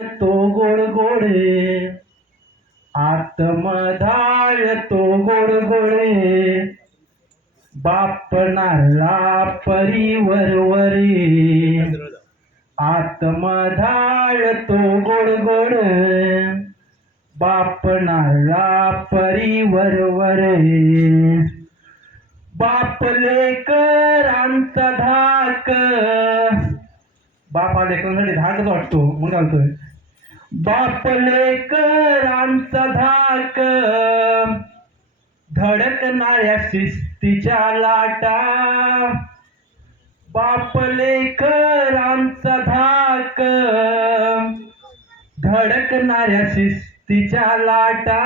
तो गोड गोडे आत्मधाळ तो गोड गोडे बाप नारला परिवर वरे आत्मधाळ तो गोड गोड बाप नारला परिवर वरे बाप लेकरांचा धाक बापा लेकरांसाठी धाकच वाटतो म्हणून घालतोय बाप लेकरांचा धाक धडकणाऱ्या शिस्तीच्या लाटा बाप लेकरांचा धाक धडकणाऱ्या शिस्तीच्या लाटा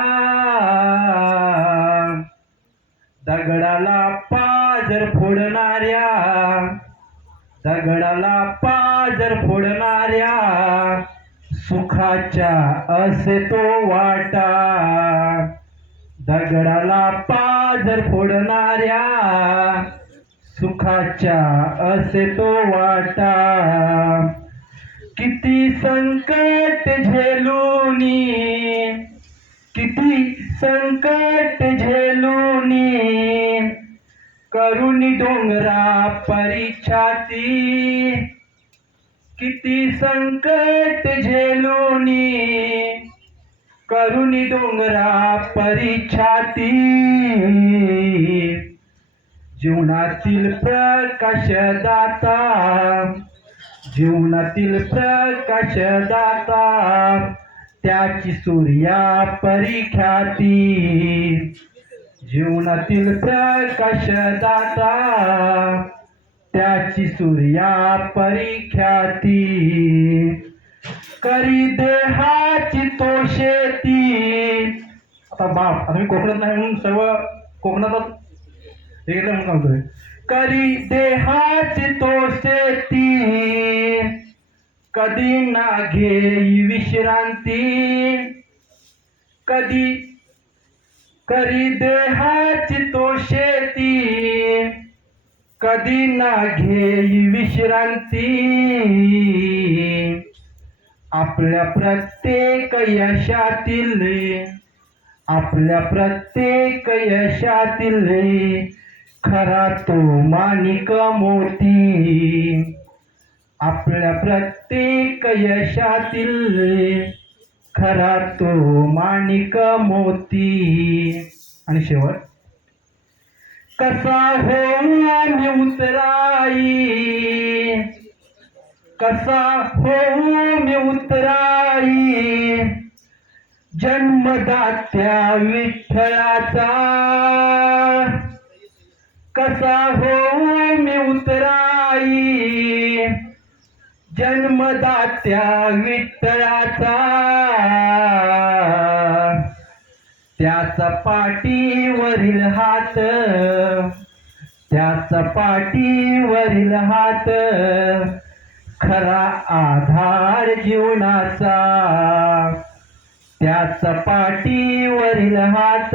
दगडाला पाजर फोडणाऱ्या दगडाला पाजर फोडणाऱ्या सुखाच्या असे तो वाटा दगडाला पाजर फोडणाऱ्या सुखाच्या असे तो वाटा किती संकट झेलूनी किती संकट झेलूनी करुणी डोंगरा परिछाती किती संकट झेलूनी करुणी डोंगरा परिछाती जीवनातील प्रकाश दाता जीवनातील प्रकाश दाता त्याची सूर्या परिख्याती जीवनातील प्रकाश दाता त्याची सूर्या परिख्याती करी देहाची तो शेती आता बाप आता मी कोकणात नाही म्हणून सर्व कोकणातच हे म्हणून सांगतोय करी देहाची तो शेती कधी ना घेई विश्रांती कधी करी देहाची तो शेती कधी ना घेई विश्रांती आपल्या प्रत्येक यशातील आपल्या प्रत्येक यशातील खरा तो माणिक मोती आपल्या प्रत्येक यशातील खरा तो माणिक मोती आणि शेवट कसा होऊ मी उतराई कसा होऊ मी उतराई जन्मदात्या विठ्ठलाचा कसा होऊ मी उतराई जन्मदात्या विठ्ठलाचा त्याचा पाठीवरील हात त्याचा पाठीवरील हात खरा आधार जीवनाचा त्याचा पाठीवरील हात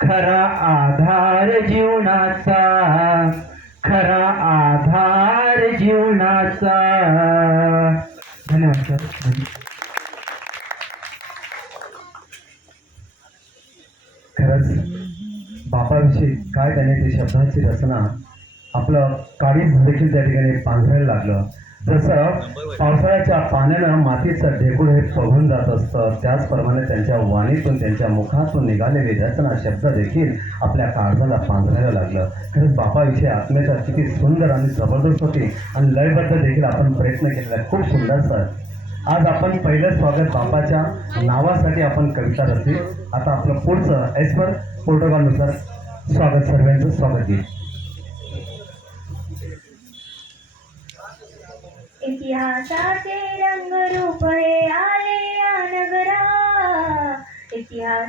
खरा आधार जीवनाचा खरा आधार जीवनाचा धन्यवाद सर खरंच बापाविषयी काय त्याने ते शब्दांची रचना आपलं काळीज देखील त्या ठिकाणी पांघरायला लागलं जसं पावसाळ्याच्या पाण्यानं मातीचं ढेकूळ हे पघून जात असतं त्याचप्रमाणे त्यांच्या वाणीतून त्यांच्या मुखातून निघालेली रचना शब्द देखील आपल्या काळजाला पांघरायला लागलं खरंच बापाविषयी आत्म्याचा किती सुंदर आणि जबरदस्त होती आणि लयबद्ध देखील आपण प्रयत्न केलेला खूप सुंदर सर आज आपण पहिलं स्वागत बापाच्या नावासाठी आपण कविता रचली आता आपलं पुढचं एस पर प्रोटोकॉलनुसार स्वागत सर्वांचं स्वागत घेईल इतिहासाचे रंगरूप हे आले या नगरा इतिहास